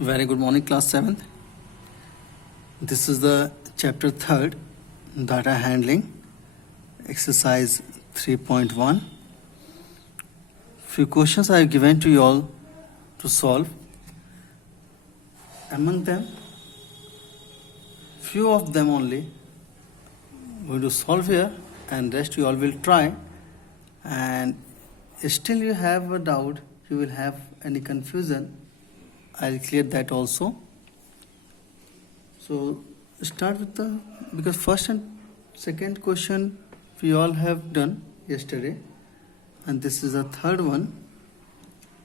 Very good morning, class 7th. This is the chapter 3rd, data handling, exercise 3.1. Few questions I have given to you all to solve. Among them, few of them only we will solve here, and rest you all will try. And still you have a doubt, you will have any confusion, I'll clear that also. So start with because first and second question we all have done yesterday, and this is the third one.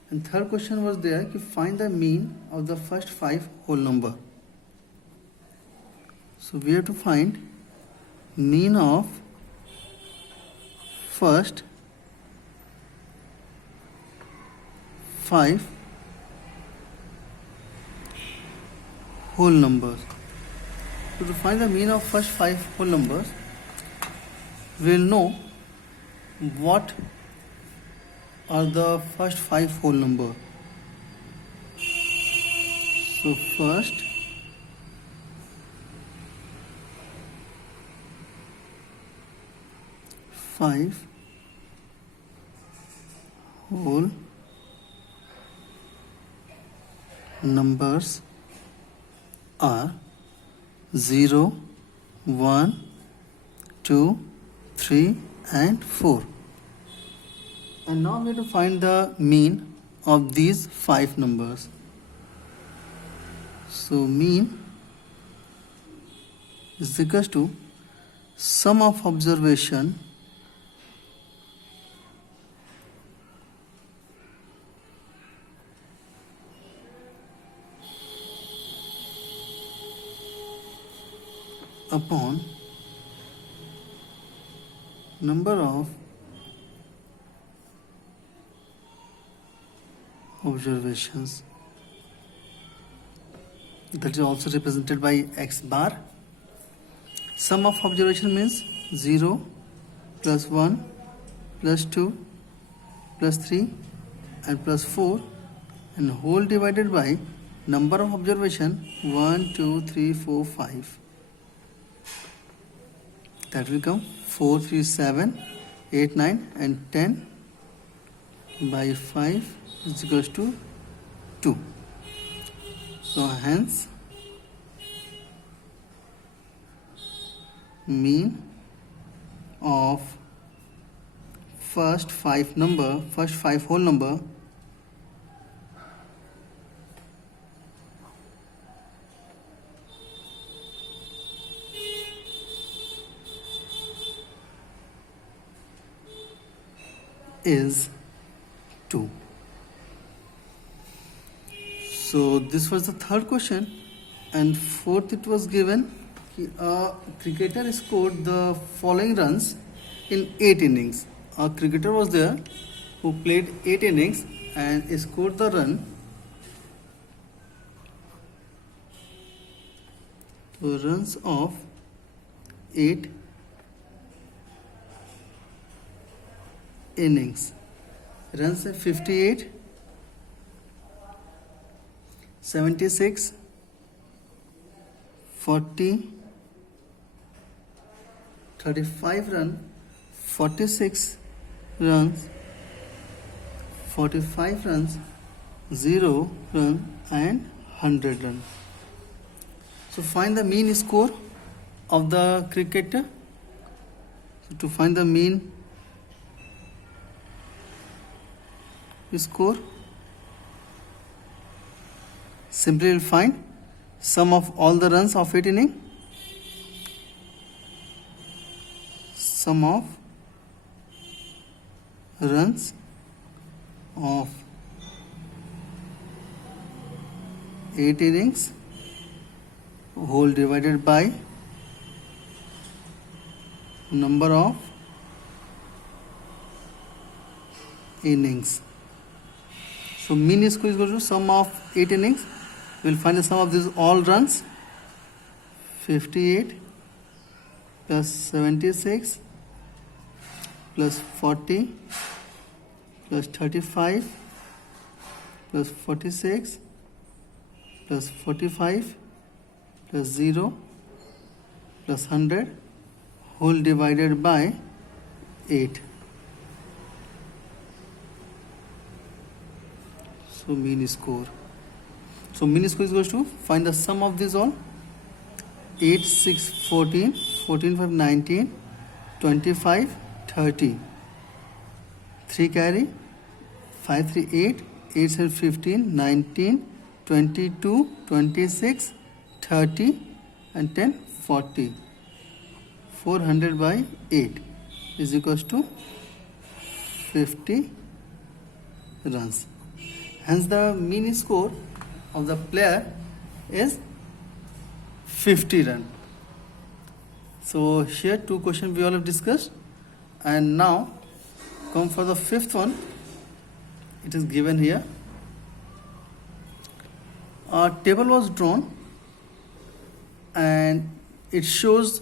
And third question was there to find the mean of the first 5 whole number. So we have to find mean of first 5 whole numbers. So to find the mean of first 5 whole numbers, we will know what are the first 5 whole number. So first five whole numbers are 0, 1, 2, 3 and 4. And now we have to find the mean of these 5 numbers. So mean is equals to sum of observation upon number of observations, that is also represented by x bar. Sum of observation means 0 plus 1 plus 2 plus 3 and plus 4, and whole divided by number of observation 1, 2, 3, 4, 5. That will come 4, 3, 7, 8, 9 and 10 by 5 is equals to 2. So hence mean of first 5 whole number is 2. So this was the third question, and fourth it was given a cricketer scored the following runs in 8 innings. A cricketer was there who played 8 innings and scored the runs of 8 innings. Runs are 58, 76, 40, 35 run, 46 runs, 45 runs, 0 run and 100 run. So find the mean score of the cricketer. So to find the mean score, simply will find sum of all the runs of 8 innings, sum of runs of 8 innings whole divided by number of innings. So mean score is equal to sum of 8 innings. We will find the sum of these all runs. 58 plus 76 plus 40 plus 35 plus 46 plus 45 plus 0 plus 100 whole divided by 8. So mean score. So mean score is equals to, find the sum of these all. 8, 6, 14, 14, 5, 19, 25, 30. 3 carry, 5, 3, 8, 8, 7, 15, 19, 22, 26, 30 and 10, 40. 400 by 8 is equals to 50 runs. Hence the mean score of the player is 50 run. So here 2 questions we all have discussed, and now come for the 5th one. It is given here. A table was drawn and it shows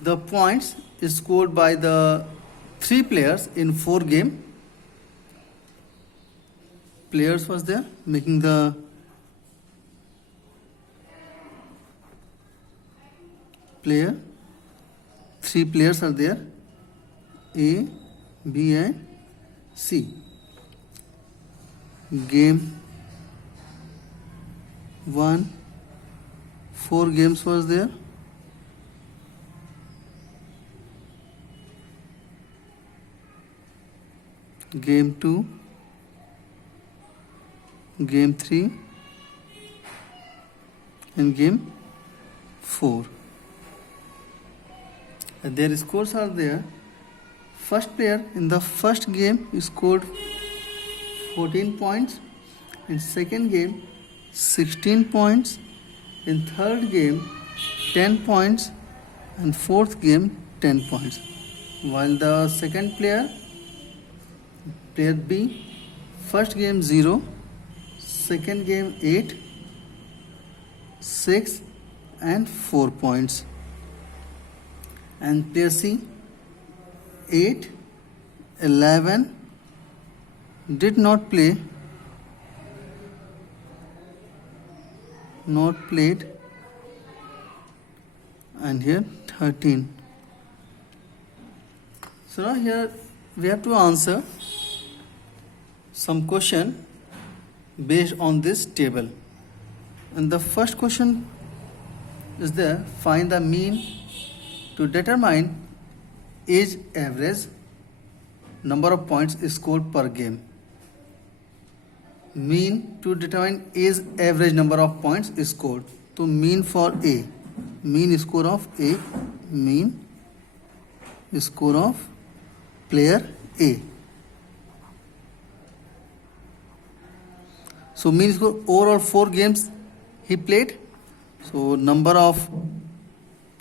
the points scored by the 3 players in 4 games. Players was there making the player. 3 players are there, A, B and C. Game 1, 4 games was there. Game 2, Game 3 and Game 4. And their scores are there. First player in the first game scored 14 points. In second game 16 points. In third game 10 points. And fourth game 10 points. While the second player, player B, first game 0, second game 8, 6 and 4 points. And player C, 8, 11, did not play, not played, and here 13. So now here we have to answer some question based on this table. And the first question is there, find the mean to determine age average number of points scored per game. Mean to determine age average number of points scored. So mean for A, mean score of A, mean score of player A. So mean score overall 4 games he played. So number of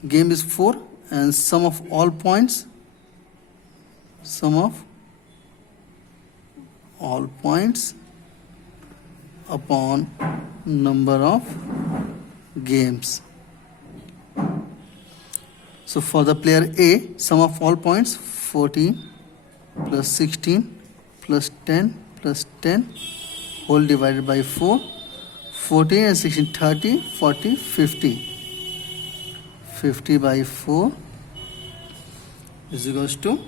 game is 4 and sum of all points, sum of all points upon number of games. So for the player A, sum of all points 14 plus 16 plus 10 plus 10 whole divided by 4. 14 and 16, 30, 40, 50. 50 by 4 is equals to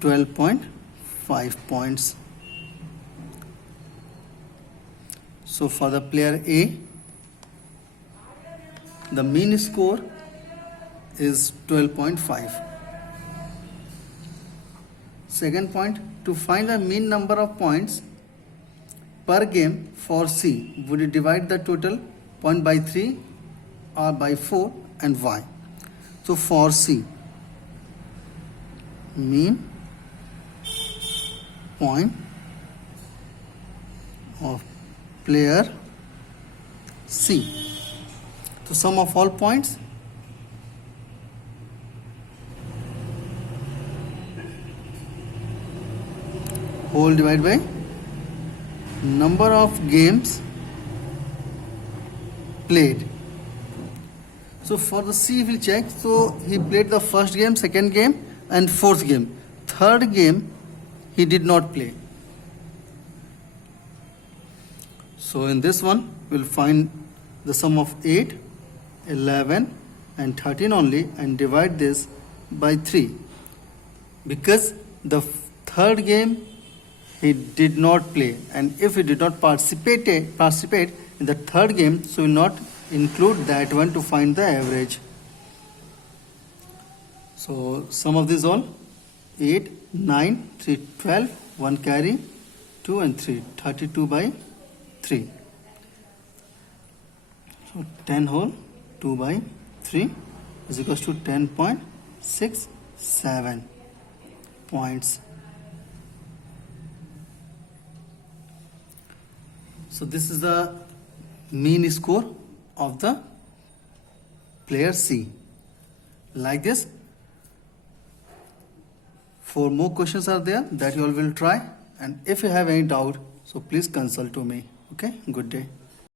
12.5 points. So for the player A, the mean score is 12.5. Second point, to find the mean number of points per game for C, would you divide the total point by 3 or by 4 and why? So for C, mean point of player C. So sum of all points whole divided by number of games played. So for the C we'll check. So he played the first game, second game and fourth game. Third game he did not play. So in this one, we'll find the sum of 8, 11 and 13 only and divide this by 3. Because the third game he did not play, and if he did not participate in the third game, so we will not include that one to find the average. So sum of this all 8, 9, 3, 12, 1 carry, 2 and 3, 32 by 3. So 10 whole 2 by 3 is equals to 10.67 points. So this is the mean score of the player C. Like this, 4 more questions are there that you all will try, and if you have any doubt, so please consult to me. Okay, good day.